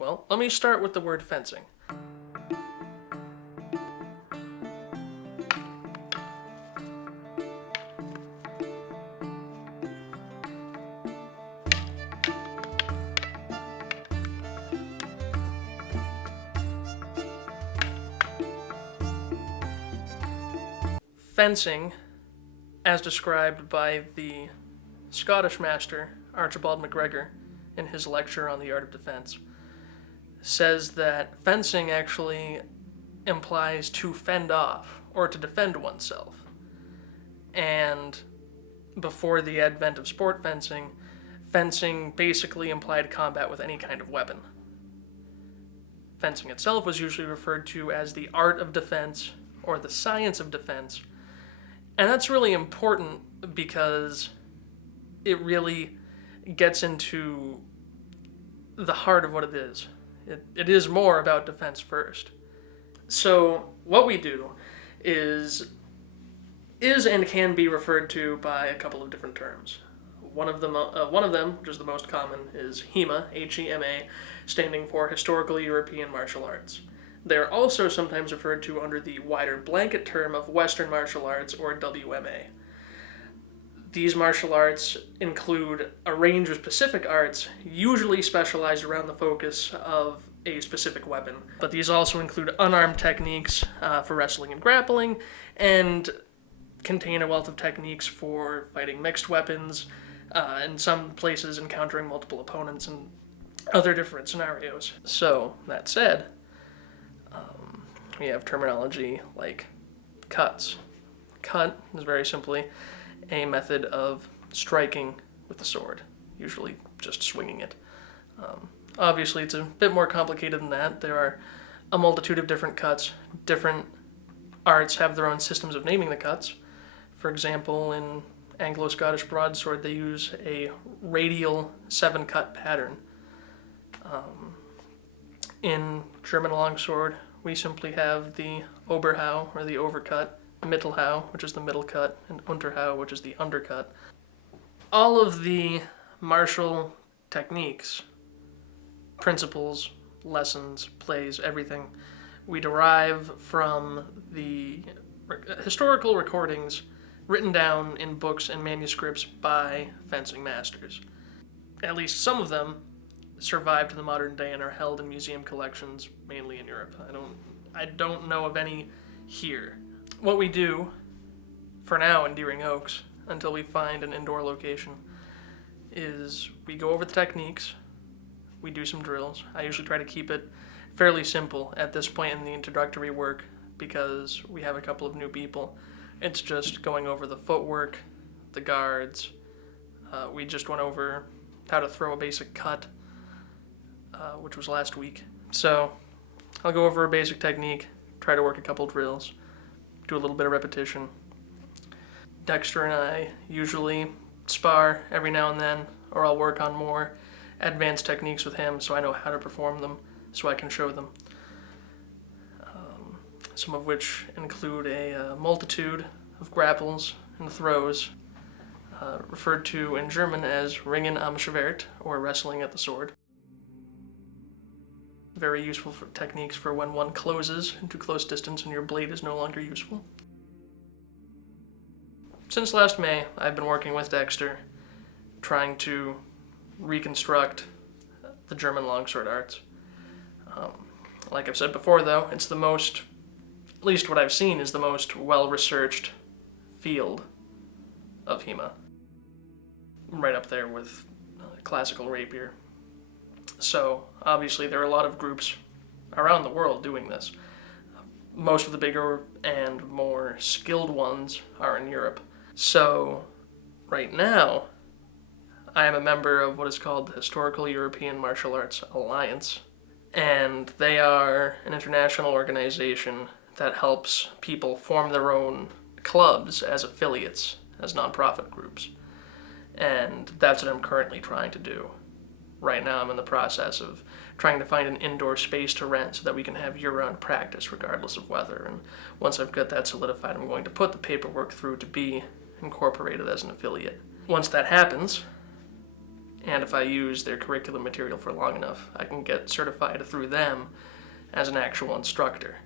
Well, let me start with the word fencing. Fencing, as described by the Scottish master Archibald MacGregor in his lecture on the art of defense, says that fencing actually implies to fend off or to defend oneself. And before the advent of sport fencing, fencing basically implied combat with any kind of weapon. Fencing itself was usually referred to as the art of defense or the science of defense. And that's really important because it really gets into the heart of what it is. It is more about defense first. So what we do is and can be referred to by a couple of different terms. One of them, which is the most common, is HEMA, H-E-M-A, standing for Historical European Martial Arts. They're also sometimes referred to under the wider blanket term of Western Martial Arts, or WMA. These martial arts include a range of specific arts, usually specialized around the focus of a specific weapon. But these also include unarmed techniques for wrestling and grappling, and contain a wealth of techniques for fighting mixed weapons, in some places encountering multiple opponents, and other different scenarios. So, that said, we have terminology like cuts. Cut is very simply a method of striking with the sword, usually just swinging it. Obviously, it's a bit more complicated than that. There are a multitude of different cuts. Different arts have their own systems of naming the cuts. For example, in Anglo-Scottish broadsword, they use a radial 7-cut pattern. In German longsword, we simply have the Oberhau, or the overcut, Mittelhau, which is the middle cut, and Unterhau, which is the undercut. All of the martial techniques, principles, lessons, plays, everything, we derive from the historical recordings written down in books and manuscripts by fencing masters. At least some of them survive to the modern day and are held in museum collections, mainly in Europe. I don't know of any here. What we do, for now in Deering Oaks, until we find an indoor location, is we go over the techniques, we do some drills. I usually try to keep it fairly simple at this point in the introductory work because we have a couple of new people. It's just going over the footwork, the guards. We just went over how to throw a basic cut, which was last week. So I'll go over a basic technique, try to work a couple drills, do a little bit of repetition. Dexter and I usually spar every now and then, or I'll work on more advanced techniques with him so I know how to perform them, so I can show them. Some of which include a multitude of grapples and throws, referred to in German as Ringen am Schwert, or wrestling at the sword. Very useful for techniques for when one closes into close distance and your blade is no longer useful. Since last May, I've been working with Dexter, trying to reconstruct the German longsword arts. Like I've said before, though, it's the most, at least what I've seen, is the most well-researched field of HEMA. Right up there with classical rapier. So, obviously, there are a lot of groups around the world doing this. Most of the bigger and more skilled ones are in Europe. So, right now, I am a member of what is called the Historical European Martial Arts Alliance, and they are an international organization that helps people form their own clubs as affiliates, as nonprofit groups. And that's what I'm currently trying to do. Right now I'm in the process of trying to find an indoor space to rent so that we can have year-round practice regardless of weather. And once I've got that solidified, I'm going to put the paperwork through to be incorporated as an affiliate. Once that happens, And if I use their curriculum material for long enough, I can get certified through them as an actual instructor.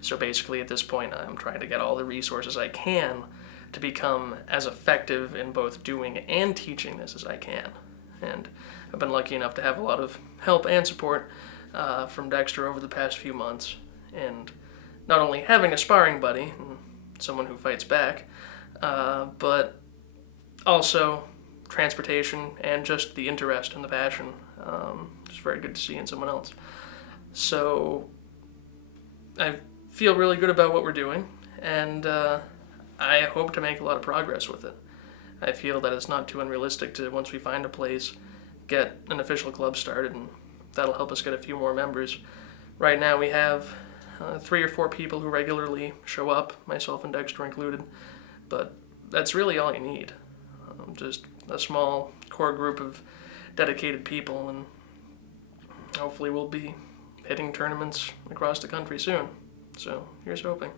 So basically at this point I'm trying to get all the resources I can to become as effective in both doing and teaching this as I can. And I've been lucky enough to have a lot of help and support from Dexter over the past few months. And not only having a sparring buddy, someone who fights back, but also transportation and just the interest and the passion. It's very good to see in someone else. So I feel really good about what we're doing, and I hope to make a lot of progress with it. I feel that it's not too unrealistic to, once we find a place, get an official club started, and that'll help us get a few more members. Right now we have 3 or 4 people who regularly show up, myself and Dexter included, but that's really all you need. Just a small core group of dedicated people, and hopefully we'll be hitting tournaments across the country soon. So here's hoping.